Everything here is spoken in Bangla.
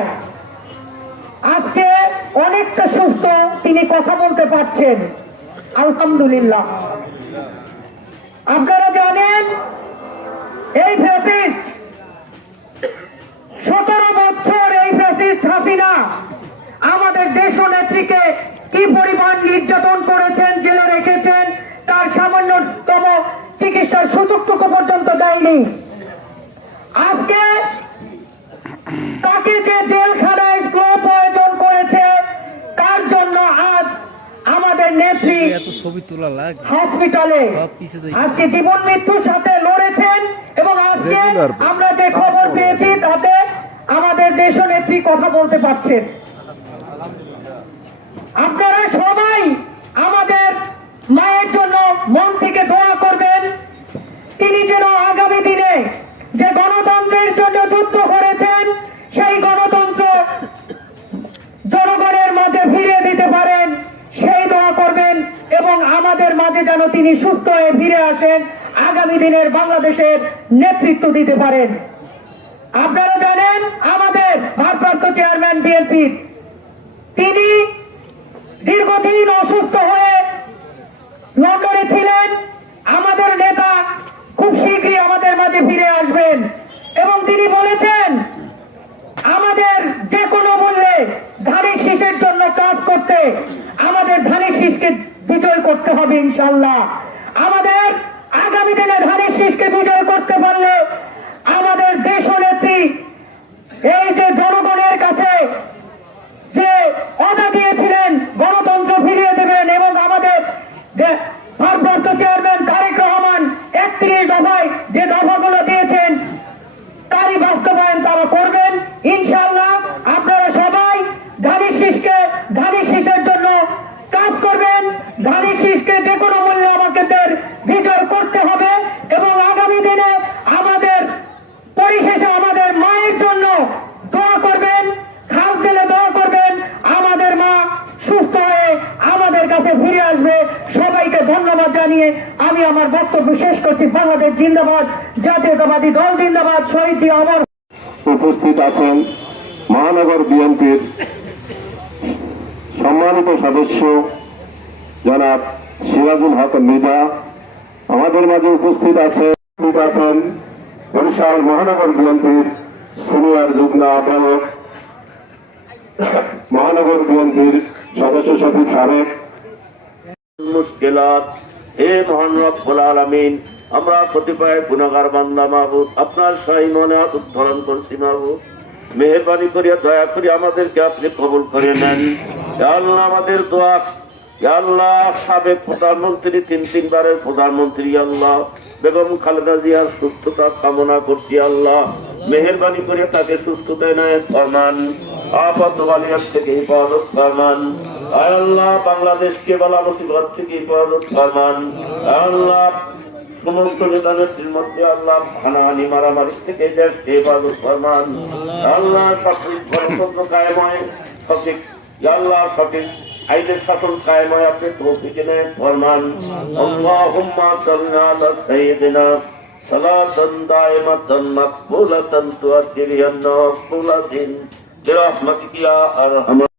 অবস্থায় আজকে অনেকটা সুস্থ, তিনি কথা বলতে পারছেন, আলহামদুলিল্লাহ। আপনারা জানেন এই ফ্যাসিস্ট 17 বছর এই ফ্যাসিস্ট হাসিনা আমাদের দেশ নেত্রীকে কি পরিমাণ নির্যাতন করেছেন, জেলে রেখেছেন, তার সামান্যতম চিকিৎসার সুযোগটুকু পর্যন্ত দেয়নি। আজকে তাকে যে জেলখানায় স্লো প্রয়োজন করেছে, তার জন্য আজ আমাদের নেত্রী হসপিটালে আজকে জীবন মৃত্যুর সাথে লড়েছেন। এবং আজকে আমরা যে খবর পেয়েছি তাতে আমাদের দেশ নেত্রী কথা বলতে পারছেন। আপনারা সবাই আমাদের মায়ের জন্য মন থেকে দোয়া করবেন, তিনি যেন আগামী দিনে যে গণতন্ত্রের জন্য যুদ্ধ করেছেন সেই গণতন্ত্র জনগণের মাঝে ফিরিয়ে দিতে পারেন, সেই দোয়া করবেন। এবং আমাদের মাঝে যেন তিনি সুস্থ হয়ে ফিরে আসেন, আগামী দিনের বাংলাদেশের নেতৃত্ব দিতে পারেন। আপনারা জানেন আমাদের ভারপ্রাপ্ত চেয়ারম্যান বিএনপির, তিনি দীর্ঘদিন অসুস্থ হয়ে লন্ডনে ছিলেন। আমাদের নেতা খুব শীঘ্রই আমাদের মাঝে ফিরে আসবেন এবং তিনি বলেছেন আমাদের যে কোনো মূল্যে ধানের শীষের জন্য কাজ করতে, আমাদের ধানের শীষকে বিজয় করতে হবে ইনশাআল্লাহ। আমাদের আগামী দিনে ধানের শীষকে বিজয় করতে পারলে আমাদের দেশ নেত্রী এই যে জনগণের কাছে যে ওয়াদা দিয়েছিলেন গণতন্ত্র ফিরিয়ে দেবেন, এবং আমাদের ভারপ্রাপ্ত চেয়ারম্যান তারেক রহমান 31 দফায় যে দফাগুলো দিয়েছেন তারই বাস্তবায়ন তারা করবেন ইনশাআল্লাহ। আপনারা সবাই ধানের শীষের জন্য কাজ করবেন, ধানের শীষকে যে কোনো মূল্যে আমাদের বিজয় করতে হবে। এবং আগামী দিনে আমাদের পরিশেষে আমাদের মায়ের জন্য দোয়া করবেন, খাস দিলে দোয়া করবেন, আমাদের মা সুস্থ হয়ে আমাদের কাছে ফিরে আসবে। সবাইকে ধন্যবাদ জানিয়ে আমি আমার বক্তব্য শেষ করছি। বাংলাদেশ জিন্দাবাদ, জাতীয়তাবাদী দল জিন্দাবাদ, শহীদ জিয়া অমর। উপস্থিত আছেন মহানগর বিএনপির সম্মানিত সদস্য জনাব সিরাজুল হক মৃধা। আমাদের মাঝে উপস্থিত আছেন বরিশাল মহানগর বিএনপির সিনিয়র যুগ্ম আহ্বায়ক, মহানগর বিএনপির সদস্য সচিব সাবেক। মুশকিলাত হে মহান রব্বুল আলামিন, আমরা কতিপয় গুনাহগার বান্দা মাহবুব, আপনার শাহী মনে হাত উত্তোলন করছি মাহবুব, মেহেরবানি করিয়া দয়া করি আমাদেরকে আপনি কবুল করে নেন। ইয়া আল্লাহ আমাদের দোয়া, ইয়া আল্লাহ সাবেক প্রধানমন্ত্রী 3 বারের প্রধানমন্ত্রী আল্লাহ বেগম খালেদা জিয়ার সুস্থতা কামনা করছি আল্লাহ, মেহেরবানি করিয়া তাকে সুস্থতা এনায়েত ফরমান, আপাত ওয়ালিয়াত থেকে হিফাজত ফরমান। আয় আল্লাহ বাংলাদেশকে বালা মুসিবত থেকে হিফাজত ফরমান। আয় আল্লাহ সমস্ত নেতানেত্রীর মধ্যে আল্লাহ হানাহানি মারামারি থেকে দেশকে হেফাজত ফরমান। আল্লাহ সঠিক গণতন্ত্র কায়েমে সঠিক, আল্লাহ সঠিক আইনের শাসন কায়েমে আপনি তৌফিক এনায়েত ফরমান। আল্লাহুম্মা সাল্লি আলা সাইয়্যিদিনা সালাতান দাইমাতান মাকবুলাতান তুআদ্দি লিয়ান মাকবুলাতিন বিরহমাতিকা ইয়া আরহাম।